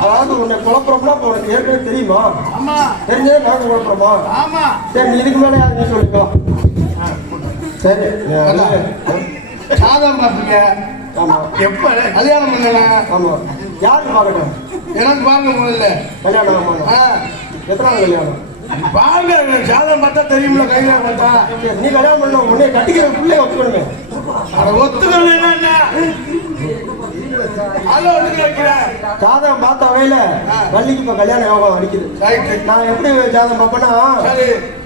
அதாவது உன்னை குழப்பறோம்னா உனக்கு ஏற்கனவே தெரியுமா தெரிஞ்சே நாங்க குழப்பறோமா ஆமா. சரி இதுக்கு மேலே யார் நீ சொல்லிக்கோ சரி சாதம் பார்த்துங்க ஆமா. எப்ப கல்யாணம் பண்ணலாம் ஆமா. யாருக்கு பார்க்கட்டும் எனக்கு பாருங்க முதல்ல கல்யாணம் எத்தனாவது கல்யாணம் பாருங்க சாதம் பார்த்தா தெரியுமில்ல கையில பார்த்தா. நீ கல்யாணம் பண்ண உடனே கட்டிக்கிற பிள்ளைய ஒத்துக்கணுமே. அட ஒத்துக்கணும் என்ன? அதை ஜாதகம் பார்த்த வகையில வள்ளிக்கு இப்ப கல்யாண யோகம் அடிக்குது. நான் எப்படி ஜாதகம் பார்ப்பேன்னா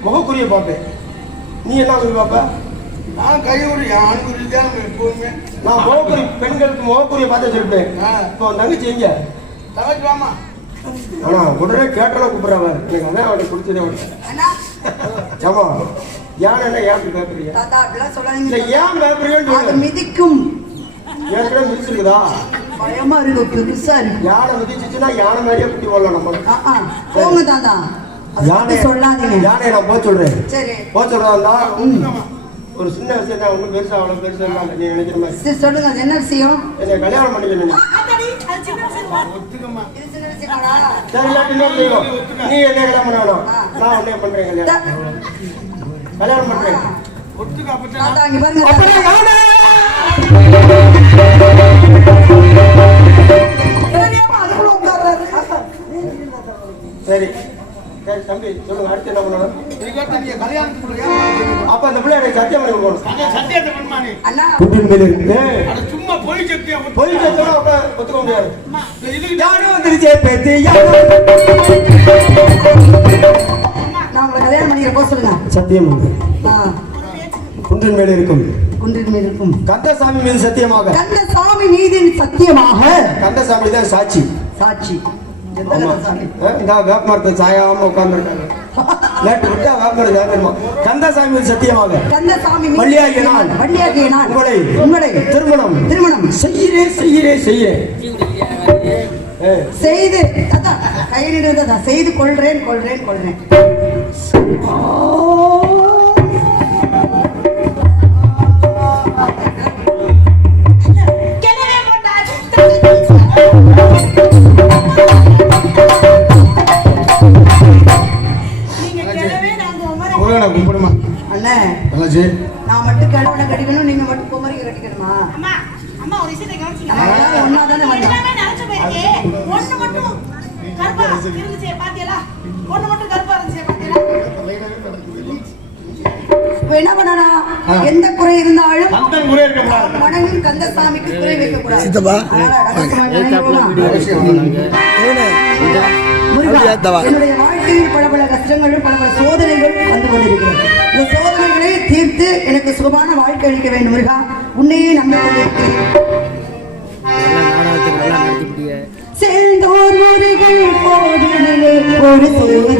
முகக்குரிய பார்ப்பேன். நீ என்ன குறி பார்ப்ப? நான் கையுறி ஆண்குறி தான் எப்போதுமே நான் முகக்குறி பெண்களுக்கு முகக்குரிய பார்த்து வச்சிருப்பேன். இப்போ தங்கச்சி எங்க? வாமா ஆனா உடனே கேட்டல கூப்பிடுறாங்க. எனக்கு அதான் அவனுக்கு பிடிச்சதே அவனுக்கு ஆமா யானை ஏன் அப்படிலாம் இல்ல. ஏன் சொல்லு. மிதிக்கும். ஏற்கனவே மிதிச்சிருக்குதா? பயமா இருக்கு பெருசா இருக்கு. யானை மிதிச்சிச்சுன்னா யானை மாதிரியே குட்டி போடலாம் நம்ம. போங்க தாத்தா. யானை சொல்லாதீங்க. யானையை நான் போக சொல்றேன். சரி. போக சொல்றதா ஒரு சின்ன விஷயம் தான். ஒன்றும் பெருசா அவ்வளவு பெருசா இல்லை நீ நினைக்கிற மாதிரி. சரி சொல்லுங்க. என்ன விஷயம்? என்னை கல்யாணம் பண்ணிக்கணும் ஒத்துக்கம்மா இது சின்ன விஷயமாடா? சரி நீ என்ன கல்யாணம் பண்ண வேணாம் நான் உடனே பண்றேன் கல்யாணம் கல்யாணம் பண்றேன். சரி சரி தம்பி சொல்லுங்க அடுத்து என்ன பண்ணணும் கல்யாணத்துக்கு அப்ப அந்த பிள்ளை எனக்கு சத்தியம் பண்ணி கொடுக்கணும் அங்க சத்தியத்தை பண்ணுமா நீ அண்ணா மேல பொய் சத்தியம் போய் சத்தம் ஒத்துக்க முடியாது யாரும் வந்துருச்சே பேத்து? நான் உங்களை கல்யாணம் பண்ணிக்கிறப்போ சொல்லுங்க. சத்தியம் உண்டு. ஆ, குன்றின் மேல இருக்கும். குன்றின் மீது இருக்கும். கந்தசாமி மீது சத்தியமாக. கந்த சாமி மீதின் சத்தியமாக. கந்தசாமி தான் சாட்சி. சாட்சி. கந்தசாமி? இந்த வேப்பமரத்தை சாயாம உட்கார்ந்துருக்காங்க. நேற்று விட்டா வேப்பமரம் சாத்திரமா கந்தசாமி சத்தியமாக. கந்த சாமி மீது வள்ளியாகிய நான். வள்ளியாகிய நான் உங்களை உங்களை திருமணம். திருமணம். செய்கிறே செய்கிறே செய்ய. அஹ் செய்து அதான் கையில் செய்து கொள்றேன் கொள்றேன் கொள்றேன். தங்கச்சி நான் மட்டும் கிழவனை கட்டிக்கணும் நீங்க மட்டும் குமரிக்க கட்டிக்கணுமா அம்மா அம்மா ஒரு விஷயத்தை கவனிச்சீங்க ஒண்ணா தானே வந்தோம். எல்லாமே நினைச்ச போயிருக்கே ஒண்ணு மட்டும் கருப்பா இருந்துச்சு பாத்தியலா ஒண்ணு மட்டும் கருப்பா இருந்துச்சு பாத்தியலா இப்ப என்ன பண்ணணும் எந்த குறை இருந்தாலும் மனைவியும் கந்தசாமிக்கு குறை வைக்க கூடாது. என்னுடைய வாழ்க்கையில் பல பல கஷ்டங்களும் பல பல சோதனைகள் வந்து கொண்டிருக்கிறது இந்த சோதனைகளை தீர்த்து எனக்கு சுகமான வாழ்க்கை அளிக்க வேண்டும் முருகா. உன்னையே நம்பிக்கொண்டிருக்கிறேன் செந்தூர் முருகன் ஒரு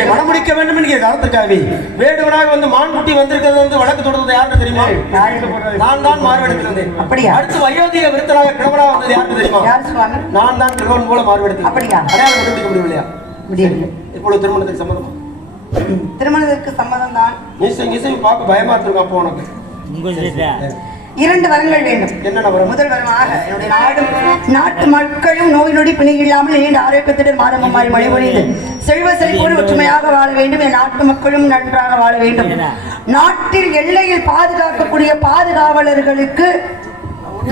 வரத்துக்காகவே வேடுவனாக வந்து மான்குட்டி வந்திருக்கிறது வந்து வழக்கு தொடர்ந்தது யாருக்கு தெரியுமா? நான் தான் மாறுவேடத்தில் வந்தேன் அப்படியா? அடுத்து வயோதிக விருத்தனாக கிழவனா வந்தது யாருக்கு தெரியுமா? யார் சுவாமி நான் தான் கிழவன் போல மாறுவேடத்தில் அப்படியா? அடையாளம் கண்டுபிடிக்க முடியலையா முடியவில்லை. இப்பொழுது திருமணத்துக்கு சம்மதமா? ம், திருமணத்திற்கு சம்மதம் தான் நீசை நீசை பார்க்க பயமா இருக்கும் அப்போ உனக்கு. இரண்டு வரங்கள் வேண்டும். என்னென்ன வரும்? முதல் வரமாக என்னுடைய நாடும் நாட்டு மக்களும் நோய் நொடி பிணி இல்லாமல் நீண்ட ஆரோக்கியத்துடன் மாதம் மாறி மழை செல்வ செழிப்போடு ஒற்றுமையாக வாழ வேண்டும். என் நாட்டு மக்களும் நன்றாக வாழ வேண்டும். நாட்டில் எல்லையில் பாதுகாக்கக்கூடிய பாதுகாவலர்களுக்கு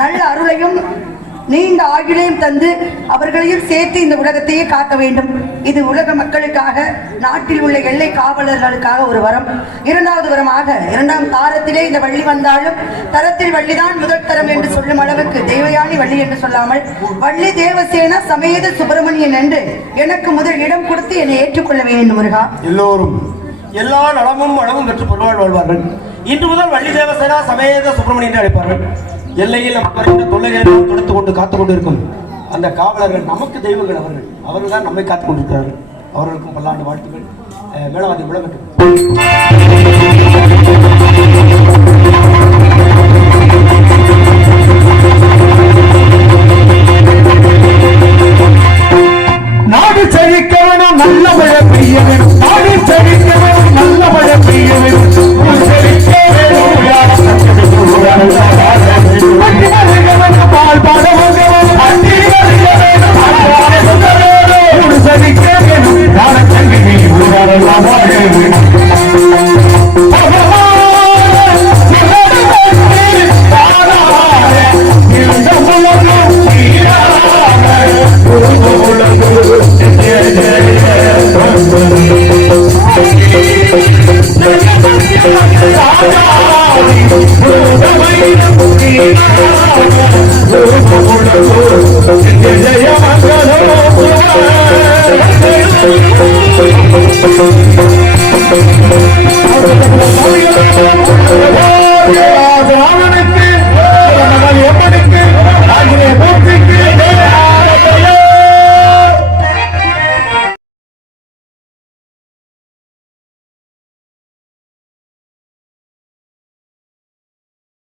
நல்ல அருளையும் நீண்ட ஆயுளையும் தந்து அவர்களையும் சேர்த்து இந்த உலகத்தையே காக்க வேண்டும். இது உலக மக்களுக்காக நாட்டில் உள்ள எல்லை காவலர்களுக்காக ஒரு வரம். இரண்டாவது வரமாக இரண்டாம் தாரத்திலே இந்த வள்ளி வந்தாலும் தரத்தில் வள்ளிதான் முதல் தரம் என்று சொல்லும் அளவுக்கு தேவயானி வள்ளி என்று சொல்லாமல் வள்ளி தேவசேனா சமேத சுப்பிரமணியன் என்று எனக்கு முதல் இடம் கொடுத்து என்னை ஏற்றுக்கொள்ள வேண்டும் முருகா. எல்லோரும் எல்லா நலமும் வளமும் பெற்று பொருளால் வாழ்வார்கள் இன்று முதல் வள்ளி தேவசேனா சமேத சுப்பிரமணியன் என்று அழைப்பார்கள். எல்லையில் நமக்கு வருகின்ற தொல்லைகளை தொடுத்து கொண்டு காத்து கொண்டிருக்கும் அந்த காவலர்கள் நமக்கு தெய்வங்கள் அவர்கள். அவர்கள் தான் நம்மை காத்துக் கொண்டிருக்கிறார்கள். அவர்களுக்கும் பல்லாண்டு வாழ்த்துக்கள். மேலும் மேலவாதி விளக்கட்டும் ராவனுக்கு